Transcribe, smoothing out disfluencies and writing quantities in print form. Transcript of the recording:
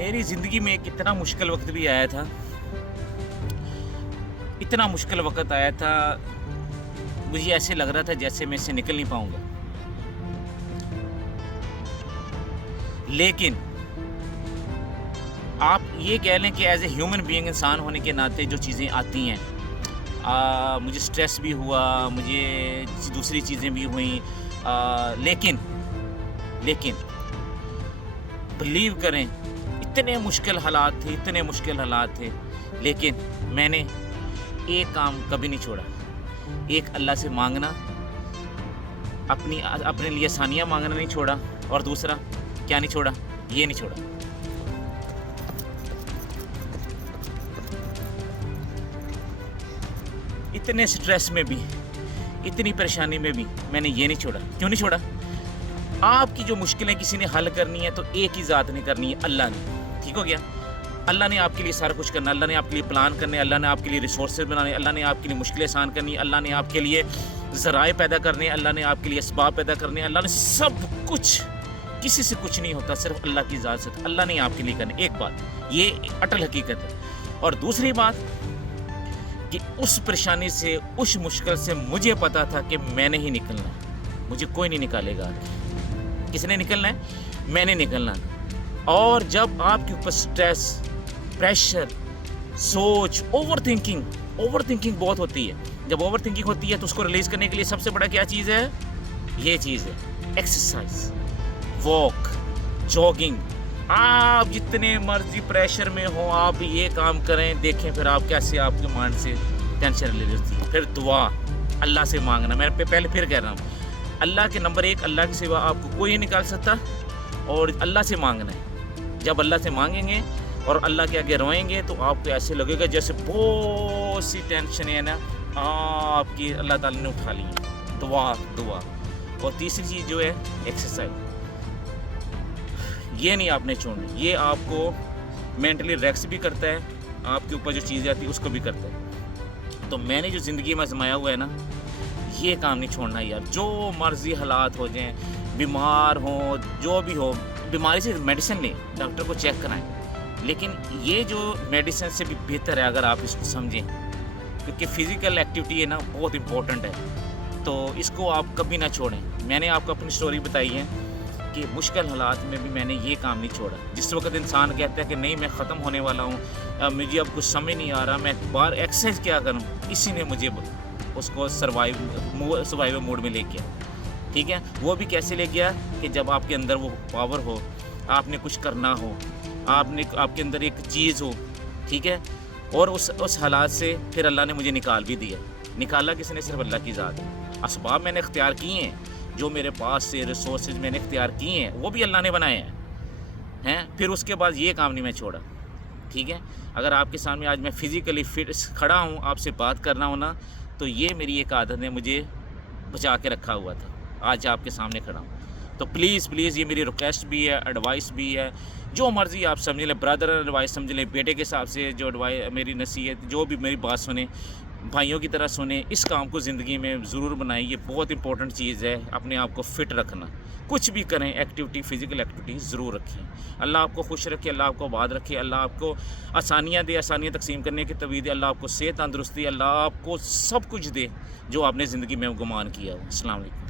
मेरी ज़िंदगी में एक इतना मुश्किल वक्त भी आया था, इतना मुश्किल वक्त आया था, मुझे ऐसे लग रहा था जैसे मैं इससे निकल नहीं पाऊंगा। लेकिन आप ये कह लें कि एज ए ह्यूमन बीइंग, इंसान होने के नाते जो चीज़ें आती हैं, मुझे स्ट्रेस भी हुआ, मुझे दूसरी चीज़ें भी हुई, लेकिन बिलीव करें, इतने मुश्किल हालात थे, लेकिन मैंने एक काम कभी नहीं छोड़ा। एक अल्लाह से मांगना, अपने लिए आसानियाँ मांगना नहीं छोड़ा, और दूसरा क्या नहीं छोड़ा, ये नहीं छोड़ा। इतने स्ट्रेस में भी, इतनी परेशानी में भी मैंने ये नहीं छोड़ा। क्यों नहीं छोड़ा? आपकी जो मुश्किलें किसी ने हल करनी है तो एक ही ज़ात ने करनी है, अल्लाह ने। ठीक हो गया? अल्लाह ने आपके लिए सारा कुछ करना, अल्लाह ने आपके लिए प्लान करने, अल्लाह ने आपके लिए रिसोर्सेज बनाने, अल्लाह ने आपके लिए मुश्किलें आसान करनी, अल्लाह ने आपके लिए ज़राए पैदा करने, अल्लाह ने आपके लिए असबाब पैदा करने, अल्लाह ने सब कुछ। किसी से कुछ नहीं होता, सिर्फ अल्लाह की ज़ात से अल्लाह ने आपके लिए करना। एक बात, ये अटल हकीकत है। और दूसरी बात कि उस परेशानी से, उस मुश्किल से मुझे पता था कि मैंने ही निकलना है, मुझे कोई नहीं निकालेगा। किसने निकलना है? मैंने निकलना है। और जब आपके ऊपर स्ट्रेस, प्रेशर, सोच, ओवर थिंकिंग बहुत होती है। जब ओवर थिंकिंग होती है तो उसको रिलीज करने के लिए सबसे बड़ा क्या चीज़ है? ये चीज़ है एक्सरसाइज, वॉक, जॉगिंग। आप जितने मर्जी प्रेशर में हो, आप ये काम करें, देखें फिर आप कैसे आपके माइंड से टेंशन रिलीज होती है। फिर दुआ, अल्लाह से मांगना। मैं पहले फिर कह रहा हूँ, अल्लाह के नंबर 1, अल्लाह के सिवा आपको कोई नहीं निकाल सकता, और अल्लाह से मांगना है। जब अल्लाह से मांगेंगे और अल्लाह के आगे रोएंगे तो आपको ऐसे लगेगा जैसे बहुत सी टेंशन है ना आपकी अल्लाह ताला ने उठा ली है। दुआ। और तीसरी चीज़ जो है एक्सरसाइज। ये नहीं आपने छोड़नी, ये आपको मेंटली रिलैक्स भी करता है, आपके ऊपर जो चीज़ आती है उसको भी करता है। तो मैंने जो ज़िंदगी में आजमाया हुआ है ना, ये काम नहीं छोड़ना यार। जो मर्जी हालात हो जाएं, बीमार हो, जो भी हो, बीमारी से मेडिसिन लें, डॉक्टर को चेक कराएं। लेकिन ये जो मेडिसिन से भी बेहतर है अगर आप इसको समझें, क्योंकि फ़िज़िकल एक्टिविटी है ना बहुत इम्पोर्टेंट है, तो इसको आप कभी ना छोड़ें। मैंने आपको अपनी स्टोरी बताई है कि मुश्किल हालात में भी मैंने ये काम नहीं छोड़ा। जिस वक्त इंसान कहता है कि नहीं मैं ख़त्म होने वाला हूँ, मुझे अब कुछ समझ नहीं आ रहा, मैं बाहर एक्सरसाइज क्या करूँ, इसी ने मुझे उसको सर्वाइवल मोड में ले गया। ठीक है? वो भी कैसे ले गया कि जब आपके अंदर वो पावर हो, आपने कुछ करना हो, आपके अंदर एक चीज़ हो, ठीक है, और उस हालात से फिर अल्लाह ने मुझे निकाल भी दिया। निकाला किसने? सिर्फ अल्लाह की ज़ात है। असबाब मैंने इख्तियार किए हैं, जो मेरे पास से रिसोर्सेज मैंने इख्तियार किए हैं, वो भी अल्लाह ने बनाए हैं। फिर उसके बाद ये काम नहीं मैं छोड़ा। ठीक है? अगर आपके सामने आज मैं फ़िज़िकली फिट खड़ा हूँ, आपसे बात कर रहा हूँ ना, तो ये मेरी एक आदत ने मुझे बचा के रखा हुआ था। आज आपके सामने खड़ा हूँ। तो प्लीज़ ये मेरी रिक्वेस्ट भी है, एडवाइस भी है, जो मर्ज़ी आप समझ लें, ब्रदर एडवाइस समझ लें, बेटे के हिसाब से जो एडवाइस, मेरी नसीहत, जो भी मेरी बात सुने, भाइयों की तरह सुने। इस काम को ज़िंदगी में ज़रूर बनाएं, ये बहुत इंपॉर्टेंट चीज़ है। अपने आप को फ़िट रखना, कुछ भी करें, एक्टिविटी, फ़िज़िकल एक्टिविटी ज़रूर रखें। अल्लाह आपको खुश रखे, अल्लाह आपको आबाद रखे, अल्लाह आपको आसानियाँ दे, आसानियाँ तकसीम करने की तौफीक दे, अल्लाह आपको सेहत, तंदुरुस्ती, अल्लाह आपको सब कुछ दे जो आपने ज़िंदगी में गुमान किया हो। अस्सलाम वालेकुम।